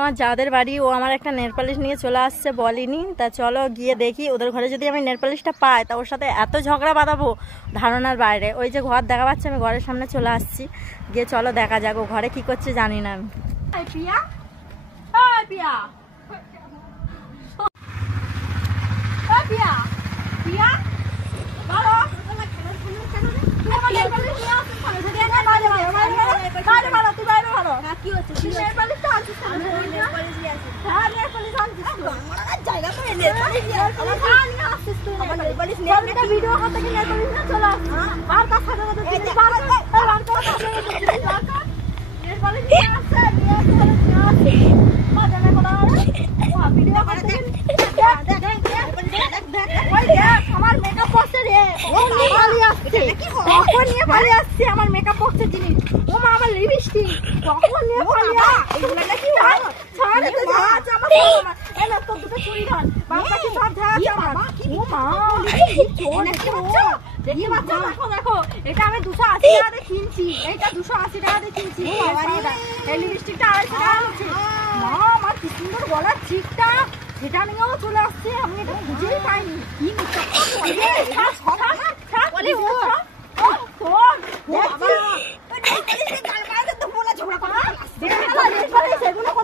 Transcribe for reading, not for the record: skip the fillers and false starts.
আমার যাদের বাড়ি, ও আমার একটা নেল পালিশ নিয়ে চলে আসছে, বলিনি। তা চলো গিয়ে দেখি ওদের ঘরে যদি আমি নেল পালিশটা পাই তা ওর সাথে এত ঝগড়া বাঁধাবো ধারণার বাইরে। ওই যে ঘর দেখা পাচ্ছে, আমি ঘরের সামনে চলে আসছি, গিয়ে চলো দেখা যাক ও ঘরে কি করছে জানি না আমি। পিয়া পিয়া পিয়া পিয়া আমার মেকআপ বক্সের কখন নিয়ে পালিয়ে আসছে আমার মেকআপ বক্সের জিনিস। ও মা আমার লিপস্টিক কখন নিয়ে পালিয়ে এগুলো নাকি ছাড় এত ঝাঁজ আমার এই না তো দুটো চুরি ধর বাবা কি সব ঝাঁজ আমার। ও মা চোর নাকি বাচ্চা দেখি বাচ্চা দেখো দেখো এটা আমি 280 টাকা দিয়ে কিনছি, এইটা 280 টাকা দিয়ে কিনছি। এই লিপস্টিকটা 250 টাকা আছে। মা আমার কি সুন্দর গলার চিকটা, যেটা নিয়েও চলে আসছে, আমি এটা খুঁজেই পাইনি। কি মিথ্যা কথা বলে এটা সব